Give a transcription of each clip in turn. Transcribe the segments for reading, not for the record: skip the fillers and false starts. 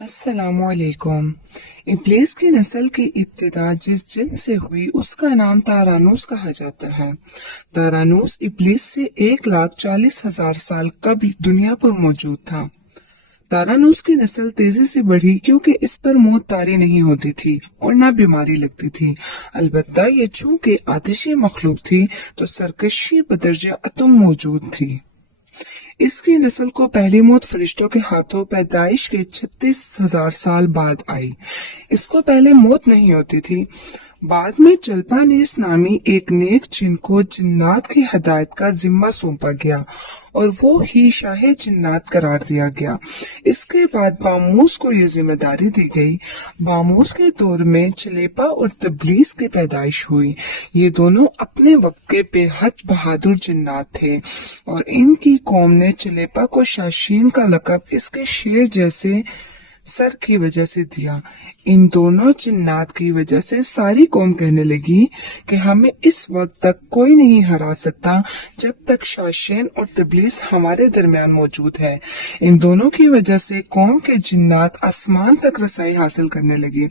अस्सलाम वालेकुम। इब्लीस की नस्ल की इब्तिदा जिस जिन से हुई उसका नाम तारानूस कहा जाता है। तारानूस इब्लीस से 1,40,000 साल कबल दुनिया पर मौजूद था। तारानूस की नस्ल तेजी से बढ़ी क्योंकि इस पर मौत तारी नहीं होती थी और न बीमारी लगती थी। अलबत्ता ये चूंकि आतिशी मखलूक थी तो सरकशी बदरजा अतम मौजूद थी। इसकी नस्ल को पहली मौत फरिश्तों के हाथों पैदाइश के 36,000 साल बाद आई। इसको पहले मौत नहीं होती थी। बाद में जलपानेस नामी एक नेक जिन को जिन्नात की हदायत का जिम्मा सौंपा गया और वो ही शाह जिन्नात करार दिया गया। इसके बाद बामूस को ये जिम्मेदारी दी गई। बामूस के दौर में चलेपा और तबलीस की पैदाइश हुई। ये दोनों अपने वक्त के बेहद बहादुर जिन्नात थे और इनकी कौम ने चलेपा को शाशीन का लक़ब इसके शेर जैसे सर की वजह से दिया। इन दोनों जिन्नात की वजह से सारी कौम कहने लगी कि हमें इस वक्त तक कोई नहीं हरा सकता जब तक शाशेन और तबलीस हमारे दरमियान मौजूद है। इन दोनों की वजह से कौम के जिन्नात आसमान तक रसाई हासिल करने लगी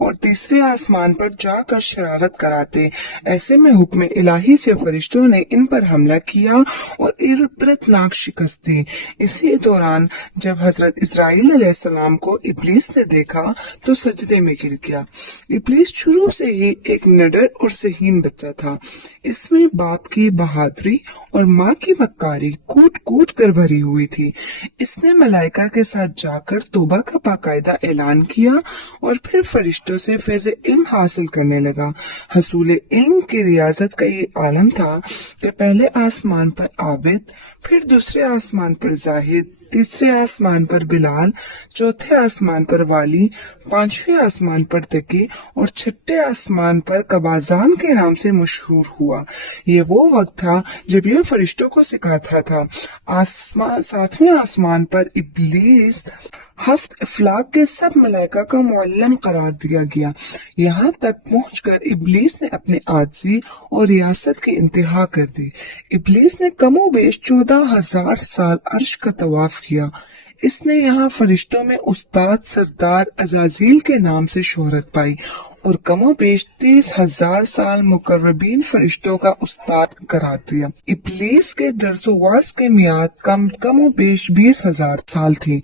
और तीसरे आसमान पर जाकर शरारत कराते। ऐसे में हुक्म इलाही से फरिश्तों ने इन पर हमला किया और इबरतनाक शिकस्त दी। इसी दौरान जब हजरत इस्राईल अलैहिस्सलाम को इब्लीस ने देखा तो सजदे में गिर गया। इब्लीस शुरू से ही एक निडर और सहीन बच्चा था। इसमें बाप की बहादुरी और माँ की मक्कारी कूट कूट कर भरी हुई थी। इसने मलाइका के साथ जाकर तौबा का बाकायदा ऐलान किया और फिर फरिश्तों से फैज़ इल्म हासिल करने लगा। हसूल इल्म की रियाजत का ये आलम था कि पहले आसमान पर आबिद, फिर दूसरे आसमान पर जाहिद, तीसरे आसमान पर बिलाल, चौथे आसमान पर वाली, पांचवें आसमान पर तकी और छठे आसमान पर कबाजान के नाम से मशहूर हुआ। ये वो वक्त था जब ये फरिश्तों को सिखाता था। सातवें आसमान पर इब्लीस हफ्त अफलाक के सब मलाइका का मुअल्लिम करार दिया गया। यहाँ तक पहुंचकर इब्लीस ने अपने आजिज़ी और रियासत की इंतहा कर दी। इब्लीस ने कमोबेश 14,000 साल अर्श का तवाफ किया। इसने यहाँ फरिश्तों में उस्ताद सरदार अजाजील के नाम से शोहरत पाई और कमोबेश 30,000 साल मुकर्रबीन फरिश्तों का उस्ताद करार दिया। इब्लीस के दर्सोवास के मियाद कमोबेश 20,000 साल थी।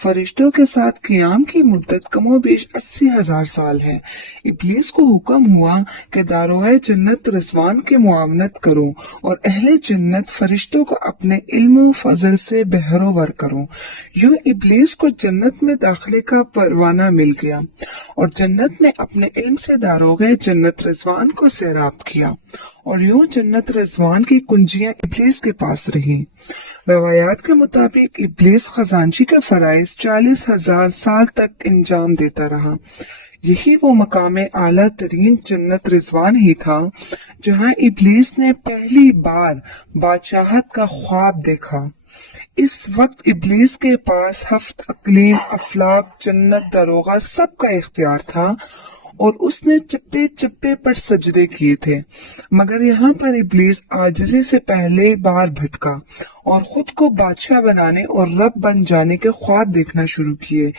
फरिश्तों के साथ क़ियाम की मुद्दत कमोबेश 80,000 साल है। इब्लीस को हुक्म हुआ कि दारोए जन्नत रिजवान की मुआवनत करो और अहले जन्नत फरिश्तों को अपने इल्म फजल से बहरोवर करो। यूं इब्लीस को जन्नत में दाखिले का परवाना मिल गया और जन्नत ने अपने इल्म से दारोगे जन्नत रिजवान को सैराब किया और यूं जन्नत रिजवान की कुंजियां इब्लीस के पास रही। रवायात के मुताबिक इब्लीस खजांची के फराइज 40,000 साल तक इंजाम देता रहा। यही वो मकाम आला तरीन जन्नत रिजवान ही था जहाँ इब्लीस ने पहली बार बादशाहत का ख्वाब देखा। इस वक्त इब्लीस के पास हफ्त अकलीम, अफलाक, जन्नत, दरोगा सब का इख्तियार था और उसने चप्पे चप्पे पर सजदे किए थे। मगर यहाँ पर इब्लीस आजिज़ी से पहले बार भटका और खुद को बादशाह बनाने और रब बन जाने के ख्वाब देखना शुरू किए।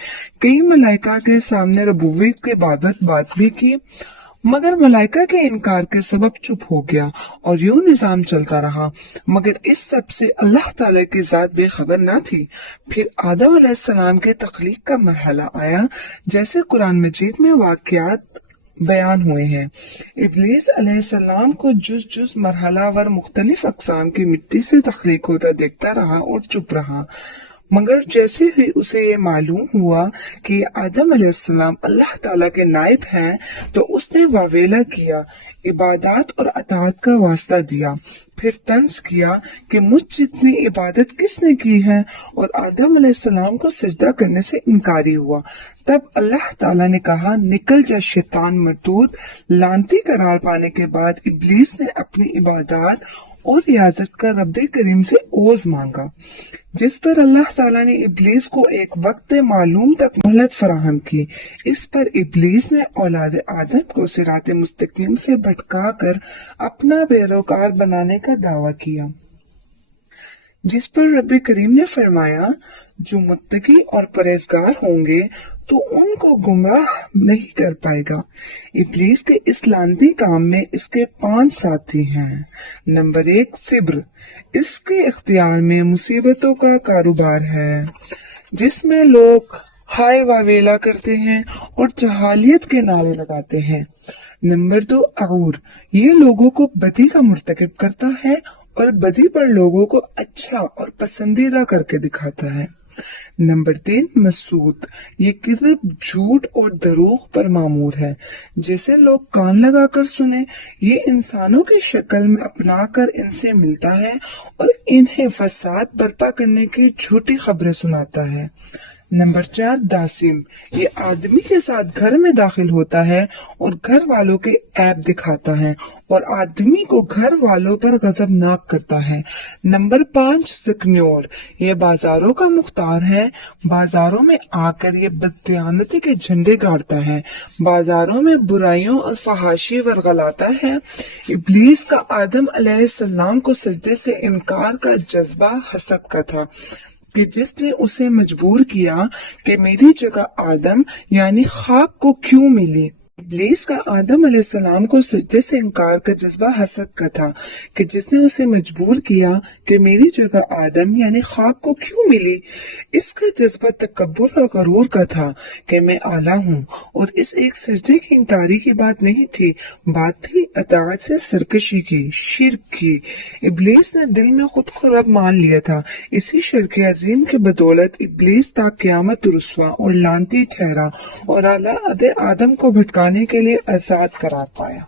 कई मलाइका के सामने रबूबियत के बाबत बात भी की मगर मलाइका के इनकार के सबब चुप हो गया और यूं निजाम चलता रहा। मगर इस सब से अल्लाह ताला की जात बेखबर न थी। फिर आदम अलैहिस्सलाम के तख्लीक का मरहला आया जैसे कुरान मजीद में वाक़यात बयान हुए हैं। इब्लीस अलैहिस्सलाम को जुज जुज मरहलावर मुख्तलिफ अक़साम की मिट्टी से तख्लीक होता देखता रहा और चुप रहा। मगर जैसे ही उसे ये मालूम हुआ कि आदम अलैहिस्सलाम अल्लाह ताला के नाइब हैं तो उसने वावेला किया, इबादत और अताअत का वास्ता दिया। फिर तंज किया कि मुझ जितनी इबादत किसने की है और आदम अलैहिस्सलाम को सजदा करने से इनकारी हुआ। तब अल्लाह ताला ने कहा, निकल जा शैतान मरदूद। लानती करार पाने के बाद इब्लीस ने अपनी इबादत और रियाजत का रब्बे करीम से ओज मांगा, जिस पर अल्लाह ताला ने इब्लीस को एक वक्त मालूम तक मोहलत फराहम की। इस पर इब्लीस ने औलाद आदम को सिराते मुस्तकीम से भटका कर अपना पैरोकार बनाने का दावा किया, जिस पर रब्बे करीम ने फरमाया, جو متقی اور پرہیزگار ہوں گے تو ان کو گمراہ نہیں کر پائے گا۔ ابلیس کے اس لعنتی کام میں اس کے 5 ساتھی ہیں۔ نمبر 1، صبر۔ اس کے اختیار میں مصیبتوں کا کاروبار ہے، جس میں لوگ ہائے واویلا کرتے ہیں اور جہالیت کے نعرے لگاتے ہیں۔ نمبر 2، عور۔ یہ لوگوں کو بدی کا مرتکب کرتا ہے اور بدی پر لوگوں کو اچھا اور پسندیدہ کر کے دکھاتا ہے۔ نمبر 3، مسعود۔ یہ کذب، جھوٹ اور دروغ پر معمور ہے، جسے لوگ کان لگا کر سنیں۔ یہ انسانوں کی شکل میں اپنا کر ان سے ملتا ہے اور انہیں فساد برپا کرنے کی جھوٹی خبریں سناتا ہے۔ نمبر 4، داسم۔ یہ آدمی کے ساتھ گھر میں داخل ہوتا ہے اور گھر والوں کے عیب دکھاتا ہے اور آدمی کو گھر والوں پر غضبناک کرتا ہے۔ نمبر 5، سکنیور۔ یہ بازاروں کا مختار ہے۔ بازاروں میں آ کر یہ بددیانتی کے جھنڈے گاڑتا ہے، بازاروں میں برائیوں اور فحاشی ورغلاتا ہے۔ ابلیس کا آدم علیہ السلام کو سجدے سے انکار کا جذبہ حسد کا تھا، کہ جس نے اسے مجبور کیا کہ میری جگہ آدم یعنی خاک کو کیوں ملی۔ ابلیس کا آدم علیہ السلام کو سجدے سے انکار کا جذبہ حسد کا تھا، کہ جس نے اسے مجبور کیا کہ میری جگہ آدم یعنی خاک کو کیوں ملی۔ اس کا جذبہ تکبر اور غرور کا تھا کہ میں اعلیٰ ہوں، اور اس ایک سجدے کی انکاری کی بات نہیں تھی، بات تھی اطاعت سے سرکشی کی، شرک کی۔ ابلیس نے دل میں خود کو رب مان لیا تھا۔ اسی شرک عظیم کے بدولت ابلیس تا قیامت رسوا اور لعنتی ٹھہرا اور اولاد آدم کو بھٹکانے کے لیے آزاد قرار پایا۔